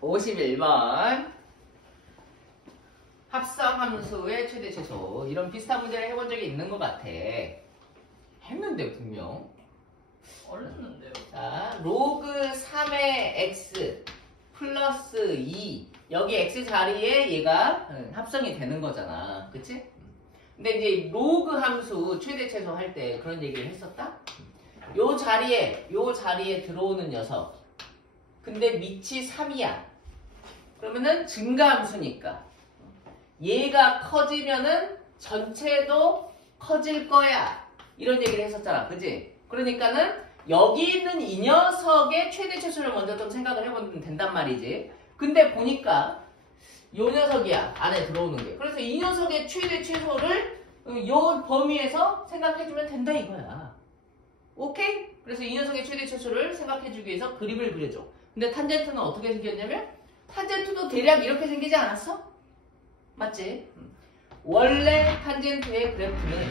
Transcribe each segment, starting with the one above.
51번 합성함수의 최대 최소. 이런 비슷한 문제를 해본 적이 있는 것 같아. 했는데 분명 어렸는데요. 자, 로그 3의 x 플러스 2 여기 x 자리에 얘가 합성이 되는 거잖아. 그치? 근데 이제 로그 함수 최대 최소 할 때 그런 얘기를 했었다? 요 자리에 들어오는 녀석 근데 밑이 3이야. 그러면은 증가함수니까 얘가 커지면은 전체도 커질 거야. 이런 얘기를 했었잖아. 그치? 그러니까는 여기 있는 이 녀석의 최대 최소를 먼저 좀 생각을 해보면 된단 말이지. 근데 보니까 요 녀석이야. 안에 들어오는 게. 그래서 이 녀석의 최대 최소를 요 범위에서 생각해주면 된다 이거야. 오케이? 그래서 이 녀석의 최대 최소를 생각해주기 위해서 그림을 그려줘. 근데 탄젠트는 어떻게 생겼냐면 탄젠트도 대략 이렇게 생기지 않았어? 맞지? 원래 탄젠트의 그래프는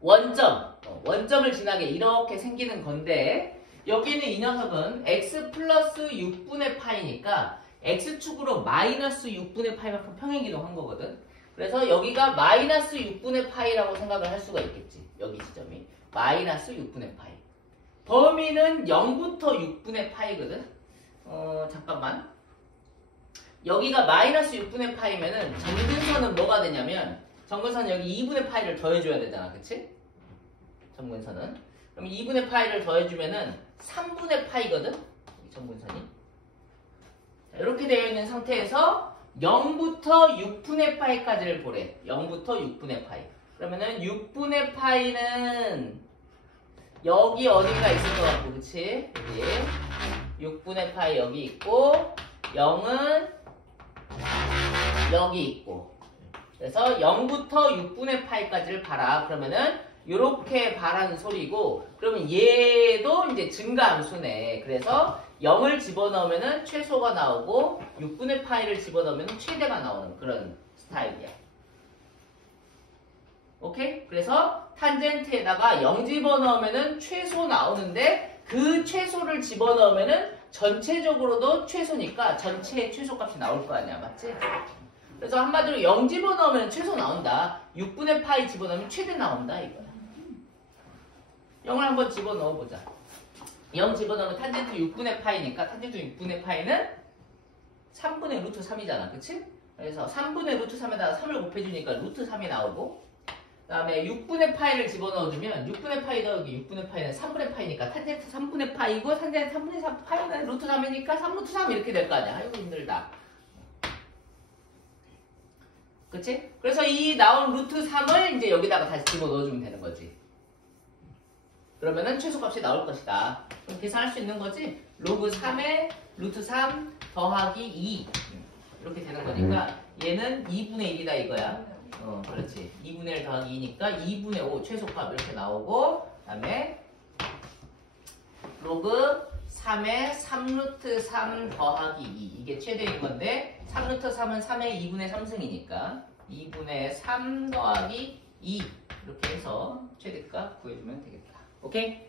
원점을 지나게 이렇게 생기는 건데 여기는 이 녀석은 x 플러스 6분의 파이니까 x축으로 마이너스 6분의 파이만큼 평행이동한 거거든. 그래서 여기가 마이너스 6분의 파이라고 생각을 할 수가 있겠지. 여기 지점이 마이너스 6분의 파이. 범위는 0부터 6분의 파이거든. 잠깐만. 여기가 마이너스 6분의 파이면은 점근선은 뭐가 되냐면 점근선은 여기 2분의 파이를 더해줘야 되잖아. 그치? 점근선은. 그럼 2분의 파이를 더해주면은 3분의 파이거든? 점근선이. 이렇게 되어 있는 상태에서 0부터 6분의 파이까지를 보래. 0부터 6분의 파이. 그러면은 6분의 파이는 여기 어딘가 있을 것 같고, 그치? 여기. 6분의 파이 여기 있고, 0은 여기 있고. 그래서 0부터 6분의 파이까지를 봐라. 그러면은 요렇게 바라는 소리고, 그러면 얘도 이제 증가함수네. 그래서 0을 집어넣으면은 최소가 나오고 6분의 파이를 집어넣으면 최대가 나오는 그런 스타일이야. 오케이? 그래서 탄젠트에다가 0 집어넣으면은 최소 나오는데 그 최소를 집어넣으면은 전체적으로도 최소니까 전체의 최소값이 나올 거 아니야. 맞지? 그래서 한마디로 0 집어넣으면 최소 나온다. 6분의 파이 집어넣으면 최대 나온다 이거야. 0을 한번 집어넣어보자. 0 집어넣으면 탄젠트 6분의 파이니까 탄젠트 6분의 파이는 3분의 루트 3이잖아. 그치? 그래서 3분의 루트 3에다가 3을 곱해주니까 루트 3이 나오고 그 다음에 6분의 파이를 집어넣어주면 6분의 파이 더하기 6분의 파이는 3분의 파이니까 탄젠트 3분의 파이고 탄젠트 3분의 3 파이는 루트 3이니까 3루트 3 이렇게 될 거 아니야. 아이고 힘들다. 그치? 그래서 이 나온 루트 3을 이제 여기다가 다시 집어넣어주면 되는 거지. 그러면은 최소값이 나올 것이다. 그럼 계산할 수 있는 거지? 로그 3에 루트 3 더하기 2 이렇게 되는 거니까 얘는 2분의 1이다 이거야. 그렇지. 2분의 1 더하기 2니까 2분의 5 최소값 이렇게 나오고 그 다음에 로그 3에 3루트 3 더하기 2 이게 최대인 건데 3루트 3은 3의 2분의 3승이니까 2분의 3 더하기 2 이렇게 해서 최대값 구해주면 되겠다. 오케이?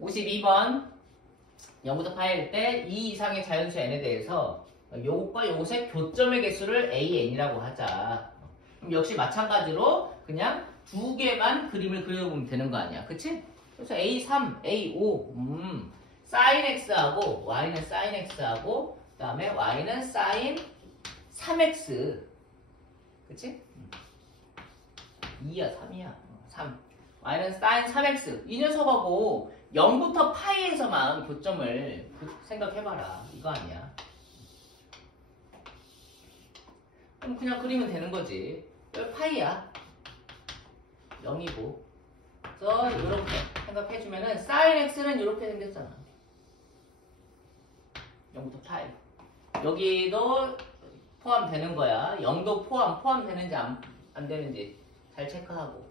52번 0부터 파일 때 2 이상의 자연수 n에 대해서 요것과 요것의 교점의 개수를 an이라고 하자. 그럼 역시 마찬가지로 그냥 두 개만 그림을 그려보면 되는 거 아니야. 그치? 그래서 a3, a5 sin x하고 y는 sin x하고 그 다음에 y는 sin 3x 그치? 2야 3이야 3 y는 sin 3x 이 녀석하고 0부터 파이에서만 교점을 생각해봐라. 이거 아니야. 그럼 그냥 그리면 되는 거지. 여기 파이야 0이고 그래서 이렇게 생각해주면은 sin x는 이렇게 생겼잖아. 0부터 파이 여기도 포함되는 거야. 0도 포함되는지 안 되는지 잘 체크하고.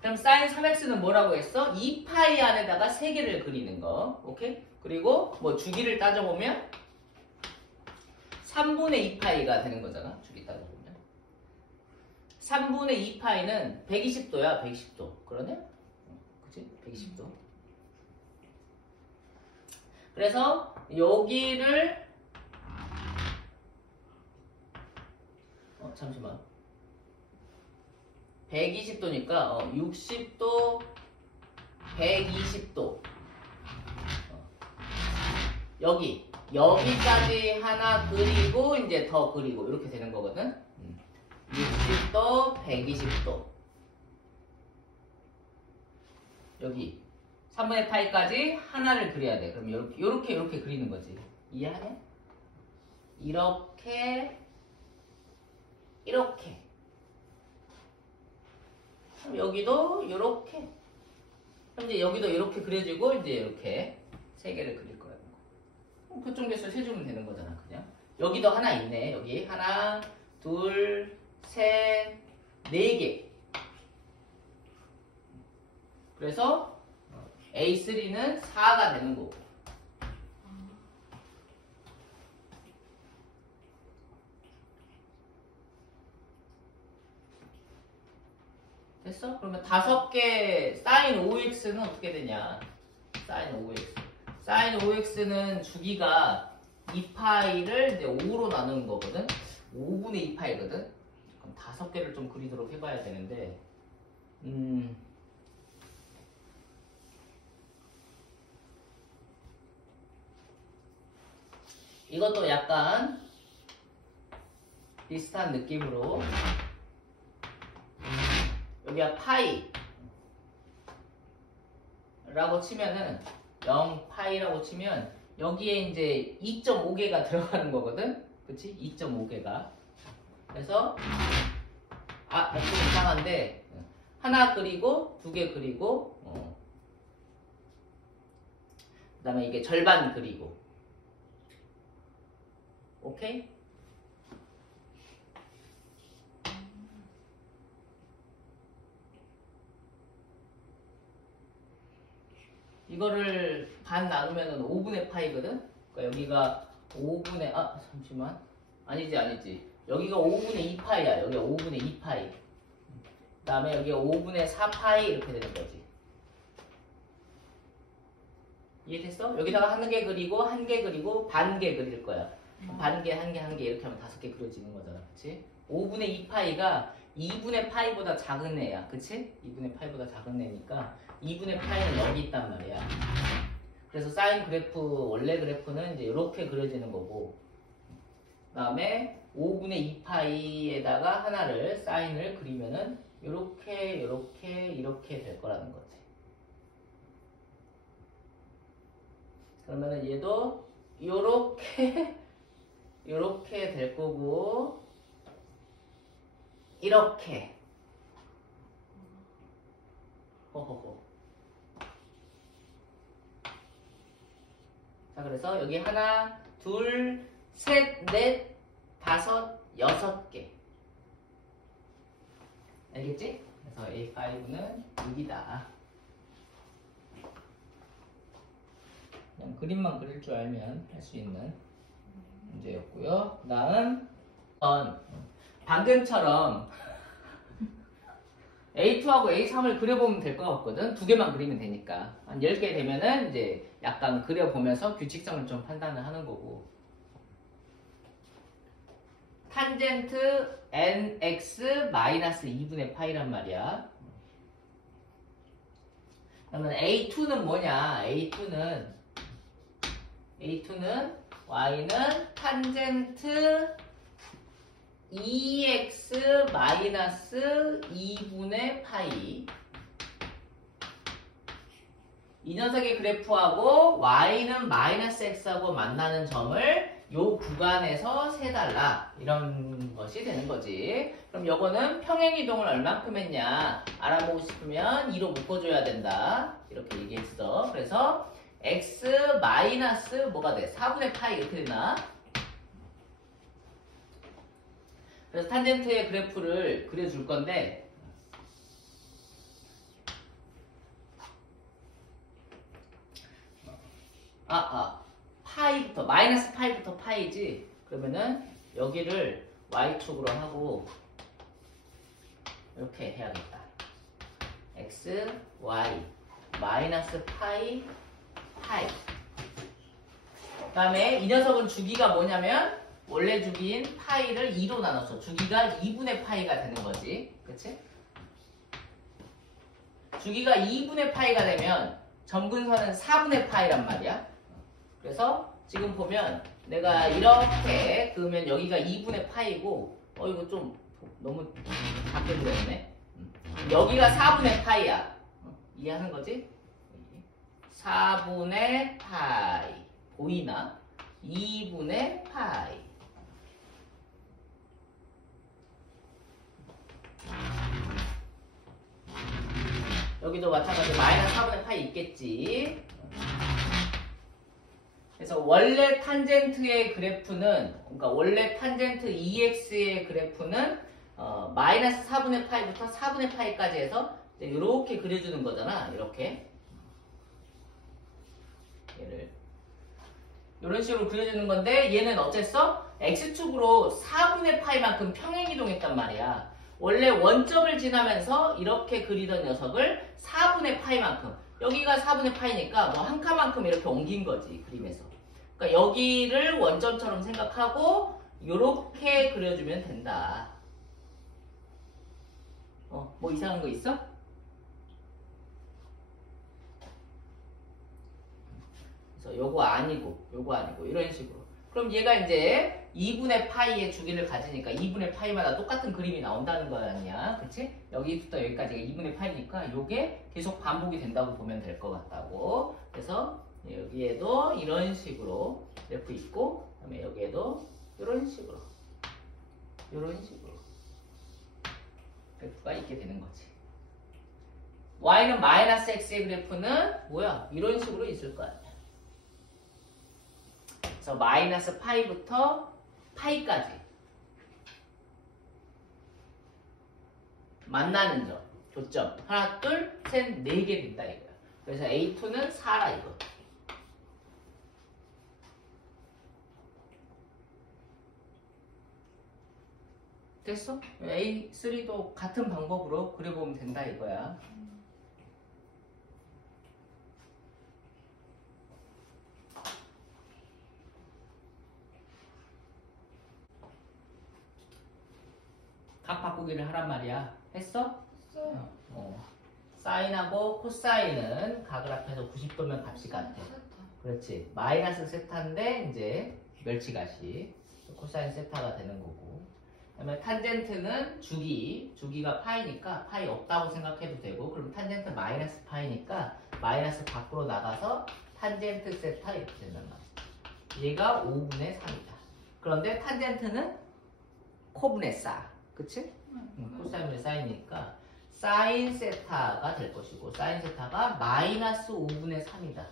그럼 sin 3x는 뭐라고 했어? 2파이 안에다가 3개를 그리는 거. 오케이? 그리고 뭐 주기를 따져보면 3분의 2파이가 되는 거잖아. 주기 따져보면 3분의 2파이는 120도야. 120도 그러네? 그치? 120도. 그래서 여기를 잠시만. 120도니까 60도, 120도. 여기까지 하나 그리고 이제 더 그리고 이렇게 되는 거거든. 60도, 120도. 여기 3분의 파이까지 하나를 그려야 돼. 그럼 요렇게 그리는 거지. 이해하냐? 이렇게. 그럼 여기도 요렇게. 그럼 이제 여기도 이렇게 그려지고 이제 이렇게 세 개를 그릴 거라는 거. 그쪽 개수 세주면 되는 거잖아, 그냥. 여기도 하나 있네. 여기 하나, 둘, 셋, 네 개. 그래서 A3는 4가 되는 거고. 됐어? 그러면 5개 사인 5x는 어떻게 되냐? 사인 5x. 사인 5x는 주기가 2파이를 이제 5로 나누는 거거든? 5분의 2파이거든? 그럼 5개를 좀 그리도록 해봐야 되는데, 이것도 약간 비슷한 느낌으로 여기가 파이 라고 치면은 0파이라고 치면 여기에 이제 2.5개가 들어가는 거거든. 그치? 2.5개가. 그래서 좀 이상한데 하나 그리고 2개 그리고 그 다음에 이게 절반 그리고. 오케이? 이거를 반 나누면은 5분의 파이거든? 그러니까 여기가 5분의, 잠시만. 아니지. 여기가 5분의 2파이야. 여기가 5분의 2파이. 그 다음에 여기가 5분의 4파이 이렇게 되는 거지. 이해됐어? 여기다가 한 개 그리고, 한 개 그리고, 반 개 그릴 거야. 반 개, 한 개, 한 개 이렇게 하면 5개 그려지는 거잖아. 그치? 5분의 2파이가 2분의 파이보다 작은 애야. 그치? 2분의 파이보다 작은 애니까 2분의 파이는 여기 있단 말이야. 그래서 사인 그래프, 원래 그래프는 이제 이렇게 그려지는 거고, 그 다음에 5분의 2파이에다가 하나를 사인을 그리면은 이렇게 될 거라는 거지. 그러면은 얘도 이렇게 될 거고, 이렇게. 호호호. 자, 그래서 여기 하나, 둘, 셋, 넷, 다섯, 6개. 알겠지? 그래서 A5는 6이다. 그냥 그림만 그릴 줄 알면 할 수 있는 문제였고요. 그 다음 방금처럼 A2하고 A3을 그려보면 될 것 같거든. 2개만 그리면 되니까. 한 10개 되면은 이제 약간 그려보면서 규칙성을 좀 판단을 하는 거고. 탄젠트 nx 마이너스 2분의 파이란 말이야. 그러면 A2는 뭐냐? A2는 y는 탄젠트 2x 마이너스 2분의 파이. 이 녀석의 그래프하고 y는 마이너스 x하고 만나는 점을 요 구간에서 세달라. 이런 것이 되는 거지. 그럼 요거는 평행이동을 얼만큼 했냐 알아보고 싶으면 2로 묶어줘야 된다. 이렇게 얘기했어. 그래서 x 마이너스 뭐가 돼? 4분의 파이 이렇게 되나? 그래서 탄젠트의 그래프를 그려줄 건데 파이부터 마이너스 파이부터 파이지. 그러면은 여기를 y축으로 하고 이렇게 해야겠다. x, y 마이너스 파이 파이. 그 다음에 이 녀석은 주기가 뭐냐면 원래 주기인 파이를 2로 나눠서 주기가 2분의 파이가 되는 거지. 그치? 주기가 2분의 파이가 되면 점근선은 4분의 파이란 말이야. 그래서 지금 보면 내가 이렇게 그으면 여기가 2분의 파이고 이거 좀 너무 작게 그렸네. 여기가 4분의 파이야. 이해하는 거지? 4분의 파이 보이나? 2분의 파이. 여기도 마찬가지로 마이너스 4분의 파이 있겠지. 그래서 원래 탄젠트의 그래프는, 그러니까 원래 탄젠트 EX의 그래프는 마이너스 4분의 파이부터 4분의 파이까지 해서 이렇게 그려주는 거잖아. 이렇게. 얘를 이런 식으로 그려주는 건데 얘는 어쨌어? X축으로 4분의 파이만큼 평행이동했단 말이야. 원래 원점을 지나면서 이렇게 그리던 녀석을 4분의 파이만큼, 여기가 4분의 파이니까 뭐 한 칸만큼 이렇게 옮긴 거지, 그림에서. 그러니까 여기를 원점처럼 생각하고 이렇게 그려주면 된다. 뭐 이상한 거 있어? 그래서 요거 아니고 이런 식으로. 그럼 얘가 이제 2분의 파이의 주기를 가지니까 2분의 파이마다 똑같은 그림이 나온다는 거 아니야. 그치? 여기부터 여기까지가 2분의 파이니까 요게 계속 반복이 된다고 보면 될 것 같다고. 그래서 여기에도 이런 식으로 그래프 있고, 그 다음에 여기에도 이런 식으로 그래프가 있게 되는 거지. y는 마이너스 x의 그래프는 뭐야? 이런 식으로 있을 거 아니야. 그래서 마이너스 파이부터 파이까지 만나는 점, 교점 하나, 둘, 셋, 네 개 된다 이거야. 그래서 A2는 4라 이거. 됐어? A3도 같은 방법으로 그려보면 된다 이거야. 각 바꾸기를 하란 말이야. 했어? 사인하고 코사인은 각을 합해서 90도면 값이 같아. 그렇지. 마이너스 세타인데 이제 멸치가시. 코사인 세타가 되는 거고. 그다음에 탄젠트는 주기가 파이니까 파이 없다고 생각해도 되고, 그럼 탄젠트 마이너스 파이니까 마이너스 밖으로 나가서 탄젠트 세타 이렇게 된단 말이야. 얘가 5분의 3이다. 그런데 탄젠트는 코분의 싸. 그치? 코사인분의 사인이니까 사인 세타가 될 것이고, 사인 세타가 마이너스 5분의 3이다.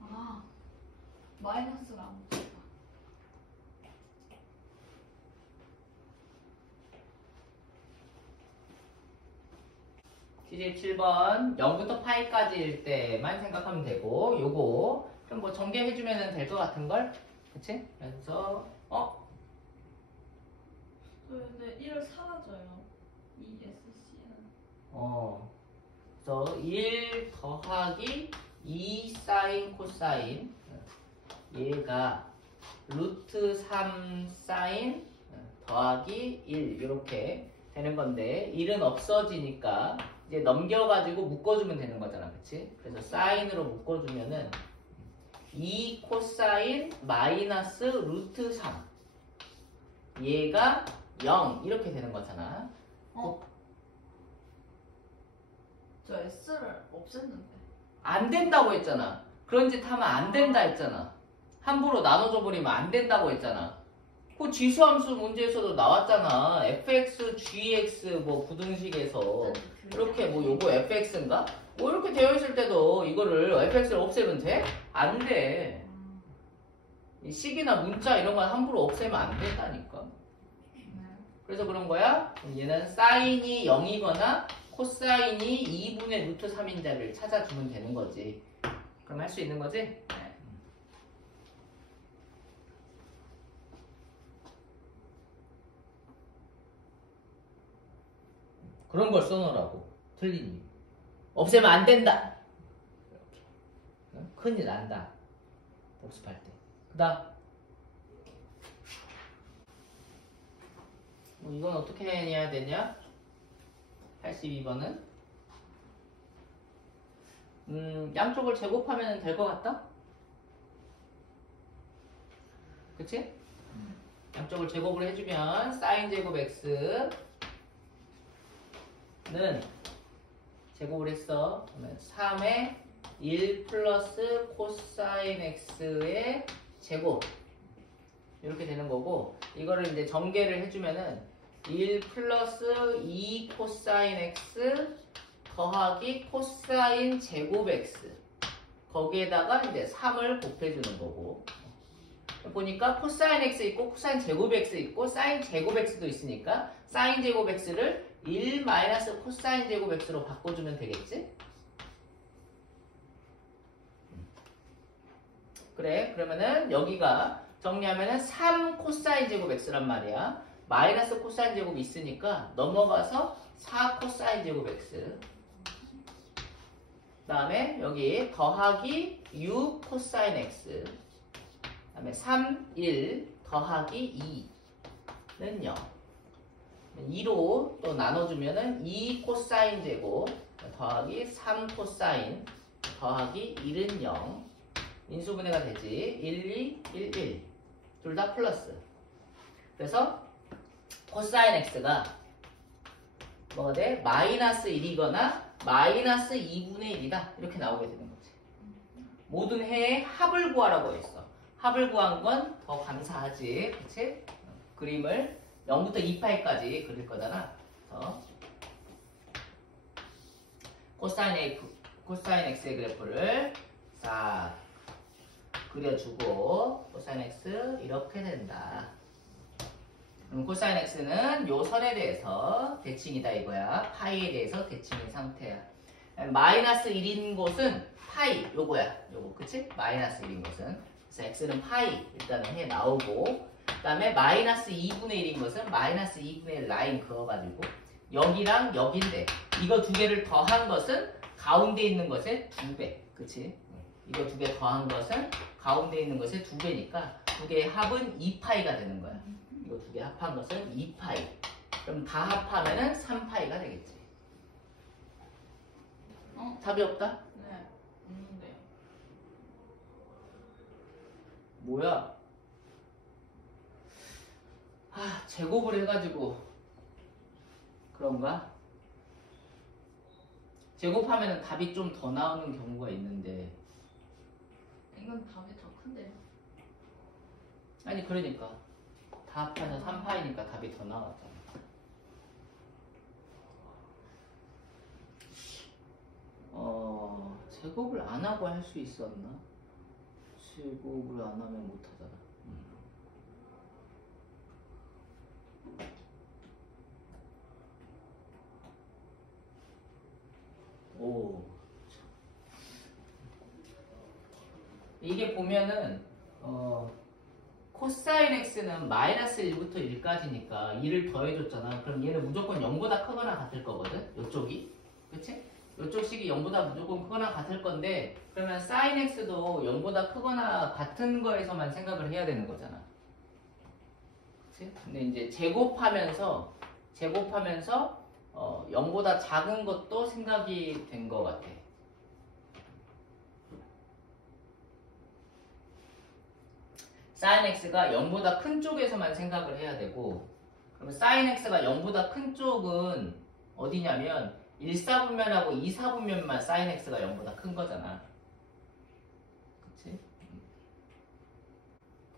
아, 마이너스가 안 붙었다. TJ 7번 0부터 파이까지일 때만 생각하면 되고, 요거 그럼 뭐 전개해주면 될 것 같은걸? 그치? 그래서 근데 1을 사라져요. ESC는. 그래서 1 더하기 2 사인 코사인, 얘가 루트 3 사인 더하기 1 이렇게 되는 건데, 1은 없어지니까 이제 넘겨가지고 묶어주면 되는 거잖아. 그치? 그래서 사인으로 묶어주면은 2 코사인 마이너스 루트 3, 얘가 0 이렇게 되는 거잖아. 저 S를 없앴는데. 안 된다고 했잖아. 그런 짓 하면 안 된다 했잖아. 함부로 나눠줘 버리면 안 된다고 했잖아. 그 지수함수 문제에서도 나왔잖아. fx, gx 뭐 부등식에서 이렇게 뭐 요거 fx인가? 뭐 이렇게 되어 있을 때도 이거를 fx를 없애면 돼? 안 돼. 이 식이나 문자 이런 건 함부로 없애면 안 된다니까. 그래서 그런 거야. 얘는 사인이 0이거나 코사인이 2분의 루트 3인자를 찾아주면 되는 거지. 그럼 할 수 있는 거지? 네. 그런 걸 써놓으라고. 틀린 이유. 없애면 안 된다. 이렇게. 큰일 난다. 복습할 때. 그 다음. 뭐 이건 어떻게 해야 되냐? 82번은 양쪽을 제곱하면 될 것 같다? 그치? 양쪽을 제곱을 해주면 사인 제곱 x는 제곱을 했어. 그러면 3의 1 플러스 코사인 x의 제곱 이렇게 되는 거고, 이거를 이제 전개를 해주면은 1 플러스 2 코사인 x 더하기 코사인 제곱 x, 거기에다가 이제 3을 곱해주는 거고, 보니까 코사인 x 있고 코사인 제곱 x 있고 사인 제곱 x도 있으니까 사인 제곱 x를 1 마이너스 코사인 제곱 x로 바꿔주면 되겠지? 그래, 그러면은 여기가 정리하면은 3 코사인 제곱 x란 말이야. 마이너스 코사인 제곱이 있으니까 넘어가서 4 코사인 제곱 x, 그 다음에 여기 더하기 6 코사인 x, 그 다음에 3, 1 더하기 2는 0. 2로 또 나눠주면은 2 코사인 제곱 더하기 3 코사인 더하기 1은 0. 인수분해가 되지. 1, 2, 1, 1. 둘 다 플러스. 그래서 코사인 x가 뭐가 돼? 마이너스 1이거나 마이너스 2분의 1이다. 이렇게 나오게 되는 거지. 모든 해의 합을 구하라고 했어. 합을 구한 건 더 감사하지. 그치? 그림을 0부터 2파이까지 그릴 거잖아. 코사인 x의 그래프를 싹 그려주고, 코사인 x 이렇게 된다. 그럼 코사인 x는 요 선에 대해서 대칭이다 이거야. 파이에 대해서 대칭인 상태야. 마이너스 1인 곳은 파이 요거야. 요거 그치? 마이너스 1인 곳은. 그래서 x는 파이 일단은 해 나오고, 그 다음에 마이너스 2분의 1인 것은 마이너스 2분의 1 라인 그어가지고 여기랑 여기인데 이거 두 개를 더한 것은 가운데 있는 것의 2배. 그치? 이거 두 개 더한 것은 가운데 있는 것의 2배니까 두 개의 합은 2파이가 되는 거야. 이거 두 개 합한 것은 2파이. 그럼 다 합하면은 3파이가 되겠지. 답이 없다? 네, 없는데요. 뭐야? 제곱을 해가지고 그런가? 제곱하면 답이 좀 더 나오는 경우가 있는데, 이건 답이 더 큰데요. 아니 그러니까 다 합해서 3파이니까 답이 더 나왔잖아. 제곱을 안 하고 할 수 있었나? 제곱을 안 하면 못 하잖아. 오. 이게 보면은 코사인 x는 마이너스 1부터 1까지니까 2를 더해줬잖아. 그럼 얘는 무조건 0보다 크거나 같을 거거든. 요쪽이. 그치? 요쪽 식이 0보다 무조건 크거나 같을 건데, 그러면 사인 x도 0보다 크거나 같은 거에서만 생각을 해야 되는 거잖아. 그치? 근데 이제 제곱하면서 0보다 작은 것도 생각이 된 것 같아. 사인 x가 0보다 큰 쪽에서만 생각을 해야 되고, 그러면 사인 x가 0보다 큰 쪽은 어디냐면 1사분면하고 2사분면만 사인 x가 0보다 큰 거잖아. 그치?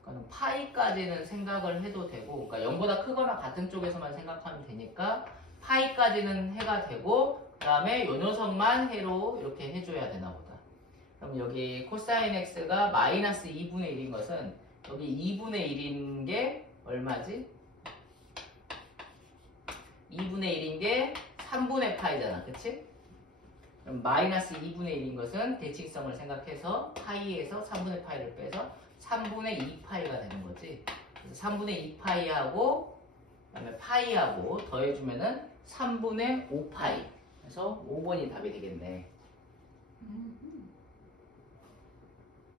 그러니까 파이까지는 생각을 해도 되고, 그러니까 0보다 크거나 같은 쪽에서만 생각하면 되니까 파이까지는 해가 되고, 그 다음에 요 녀석만 해로 이렇게 해줘야 되나 보다. 그럼 여기 코사인 x가 마이너스 2분의 1인 것은 여기 2분의 1인 게 얼마지? 2분의 1인 게 3분의 파이잖아. 그치? 그럼 마이너스 2분의 1인 것은 대칭성을 생각해서 파이에서 3분의 파이를 빼서 3분의 2파이가 되는 거지. 그래서 3분의 2파이하고 그다음에 파이하고 더해주면은 3분의 5파이. 그래서 5번이 답이 되겠네. 음.